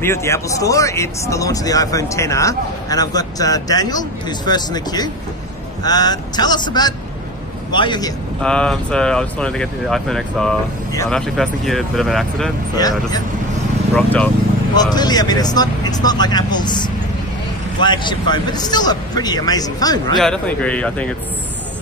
here at the Apple Store. It's the launch of the iPhone XR, and I've got Daniel, who's first in the queue. Tell us about why you're here. So I just wanted to get the iPhone XR. Yeah. I'm actually first in queue, a bit of an accident, so Yeah, I just rocked up. Well, clearly, I mean, it's not like Apple's flagship phone, but it's still a pretty amazing phone, right? Yeah, I definitely agree. I think it's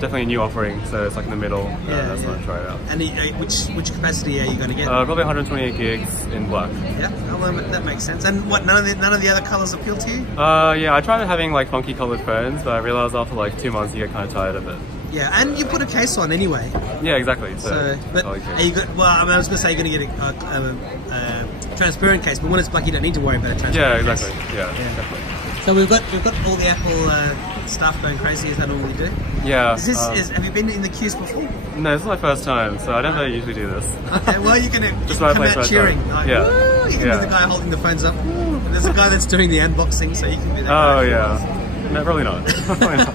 definitely a new offering, so it's like in the middle. That's what I'll try it out. And which capacity are you going to get? Probably 128 gigs in black. Yeah, well, that makes sense. And what? None of the other colors appeal to you? Yeah, I tried having like funky colored phones, but I realized after like 2 months you get kind of tired of it. Yeah, and you put a case on anyway. Yeah, exactly. But are you well, I mean, I was going to say you're going to get a transparent case, but when it's black, you don't need to worry about a transparent case. Exactly. Yeah, definitely. So we've got all the Apple stuff going crazy. Is that all we do? Yeah. Have you been in the queues before? No, this is my first time, so I never usually do this. Okay, well you're going to come out cheering. Like, yeah. Woo! You can be the guy holding the phones up. And there's a guy that's doing the unboxing, so you can be that guy. Oh yeah. No, probably not. Probably not.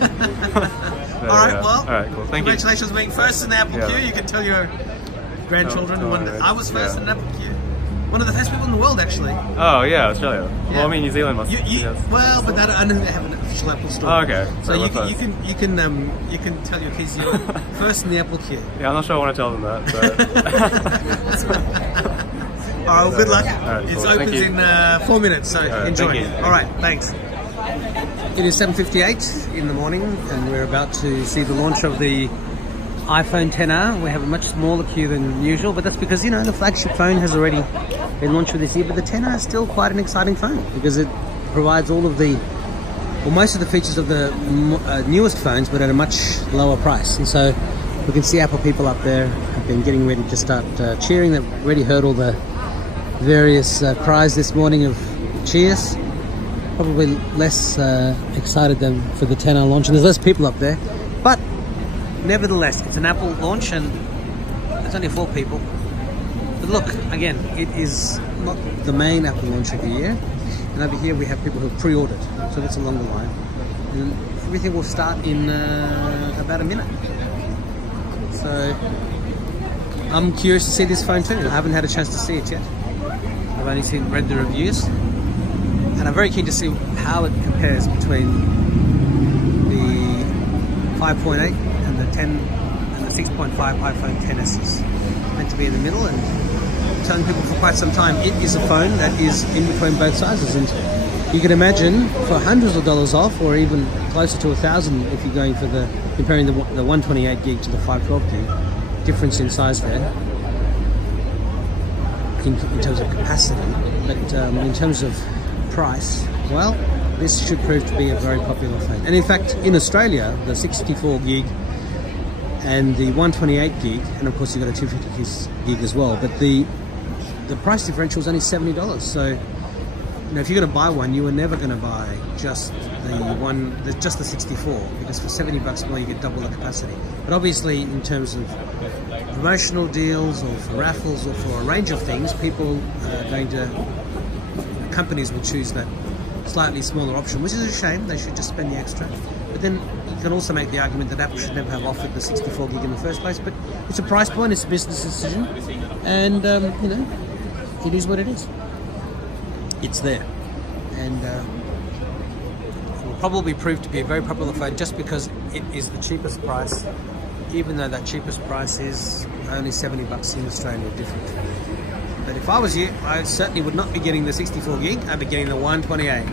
Alright, well, alright, cool. Thank congratulations on being first in the Apple queue. You can tell your grandchildren. I was first in the Apple queue. One of the first people in the world, actually. Oh yeah, Australia. Yeah. Well, I mean New Zealand must. Yes. Well, but I don't have an official Apple Store. Oh, okay. So you can tell your kids you're first in the Apple queue. Yeah, I'm not sure I want to tell them that. But Alright, well, good luck. Right, it cool. opens in 4 minutes, so enjoy. Alright, thanks. It is 7:58 in the morning, and we're about to see the launch of the iPhone XR. We have a much smaller queue than usual, but that's because, you know, the flagship phone has already been launched for this year, but the XR is still quite an exciting phone because it provides all of the, well, most of the features of the newest phones, but at a much lower price. And so we can see Apple people up there have been getting ready to start cheering. They've already heard all the various cries this morning of cheers. Probably less excited than for the XR launch, and there's less people up there. But nevertheless, it's an Apple launch, and there's only 4 people. But look, again, it is not the main Apple launch of the year. And over here we have people who have pre-ordered, so that's along the line. And everything will start in about a minute. So I'm curious to see this phone too. I haven't had a chance to see it yet. I've only read the reviews. And I'm very keen to see how it compares between the 5.8 and the 10 and the 6.5 iPhone XS. It's meant to be in the middle, and I'm telling people for quite some time it is a phone that is in between both sizes. And you can imagine for hundreds of dollars off, or even closer to $1,000 if you're going for comparing the 128 gig to the 512 gig, difference in size there in terms of capacity, but in terms of price, well, this should prove to be a very popular phone. And in fact, in Australia, the 64 gig and the 128 gig, and of course you've got a 250 gig as well, but the price differential is only $70. So, you know, if you're going to buy one, you are never going to buy just the 64, because for $70 more you get double the capacity. But obviously, in terms of promotional deals or for raffles or for a range of things, people are going to. Companies will choose that slightly smaller option, which is a shame. They should just spend the extra. But then you can also make the argument that Apple should never have offered the 64 gig in the first place. But it's a price point, it's a business decision, and you know, it is what it is. It's there, and it will probably prove to be a very popular phone just because it is the cheapest price, even though that cheapest price is only $70 in Australia different. But if I was you, I certainly would not be getting the 64 gig, I'd be getting the 128.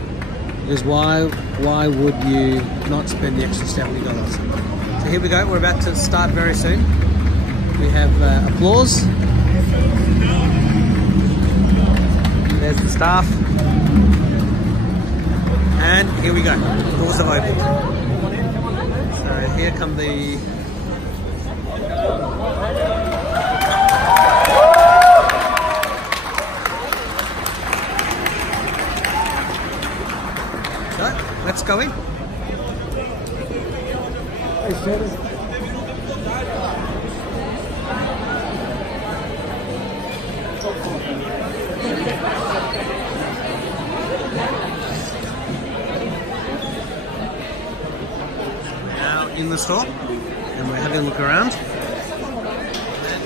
Because why would you not spend the extra $70? So here we go, we're about to start very soon. We have applause. There's the staff. And here we go, doors are opened. So here come the... Let's go in. Now in the store, and we're having a look around. And,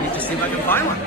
need to see if I can find one.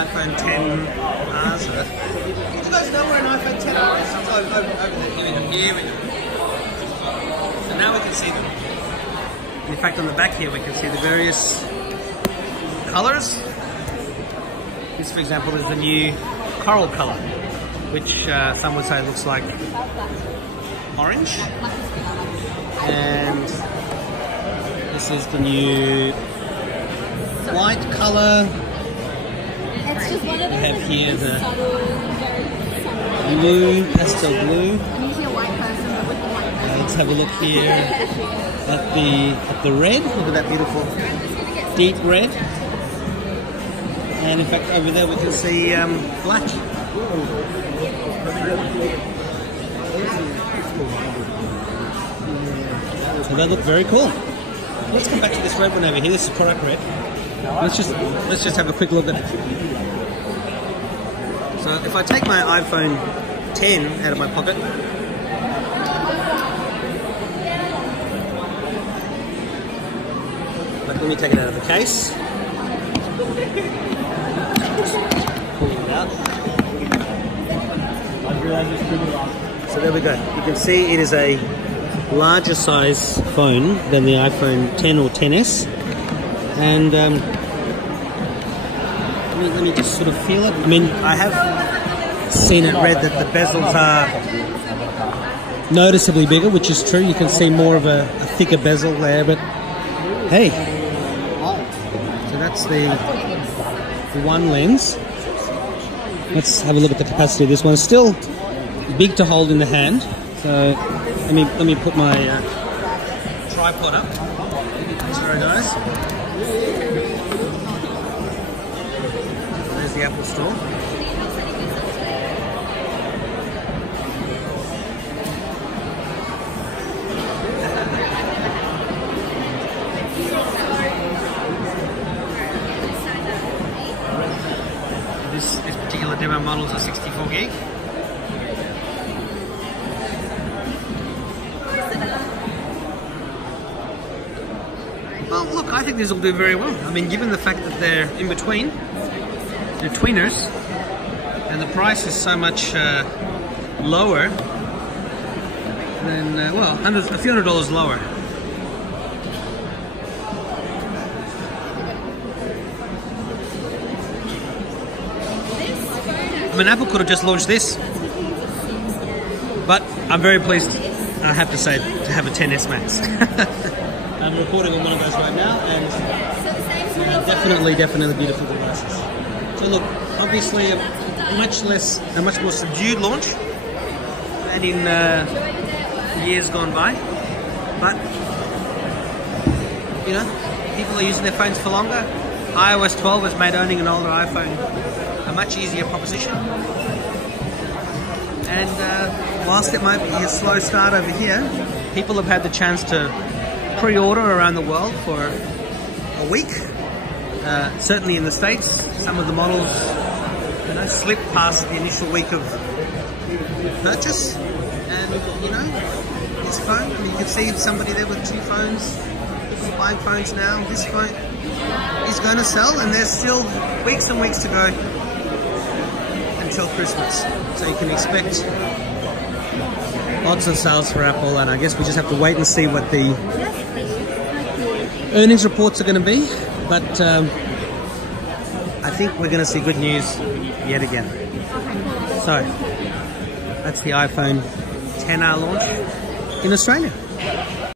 iPhone 10Rs. Do you guys know where an iPhone 10R is? It's over there. Here we go. So now we can see them. In fact, on the back here, we can see the various colors. This, for example, is the new coral color, which some would say looks like orange. And this is the new white color. We have here the blue, pastel blue. Let's have a look here at the red. Look at that beautiful deep red. And in fact, over there we can see black. So they look very cool. Let's come back to this red one over here. This is product red. Let's just have a quick look at it. So if I take my iPhone 10 out of my pocket, let me take it out of the case. Pull it out. So there we go. You can see it is a larger size phone than the iPhone 10 or 10s. And let me just sort of feel it. I mean, I have seen it read that the bezels are noticeably bigger, which is true. You can see more of a thicker bezel there, but hey. So that's the one lens. Let's have a look at the capacity of this one. It's still big to hold in the hand. So let me put my tripod up. That's very nice. There's the Apple Store. This particular demo model is a 64 gig. Well, look, I think this will do very well. I mean, given the fact that they're in between, they're tweeners, and the price is so much lower than, well, a few $100 lower. I mean, Apple could have just launched this, but I'm very pleased, I have to say, to have a 10s Max. I'm recording on one of those right now, and definitely beautiful devices. So look, obviously a much more subdued launch than in years gone by, but you know, people are using their phones for longer. iOS 12 has made owning an older iPhone a much easier proposition, and whilst it might be a slow start over here, people have had the chance to pre-order around the world for a week. Certainly in the States, some of the models, you know, slip past the initial week of purchase, and you know, this phone, I mean, you can see somebody there with 2 phones, 5 phones now. This phone is going to sell, and there's still weeks and weeks to go until Christmas, so you can expect lots of sales for Apple, and I guess we just have to wait and see what the earnings reports are going to be, but I think we're going to see good news yet again. So that's the iPhone 10R launch in Australia.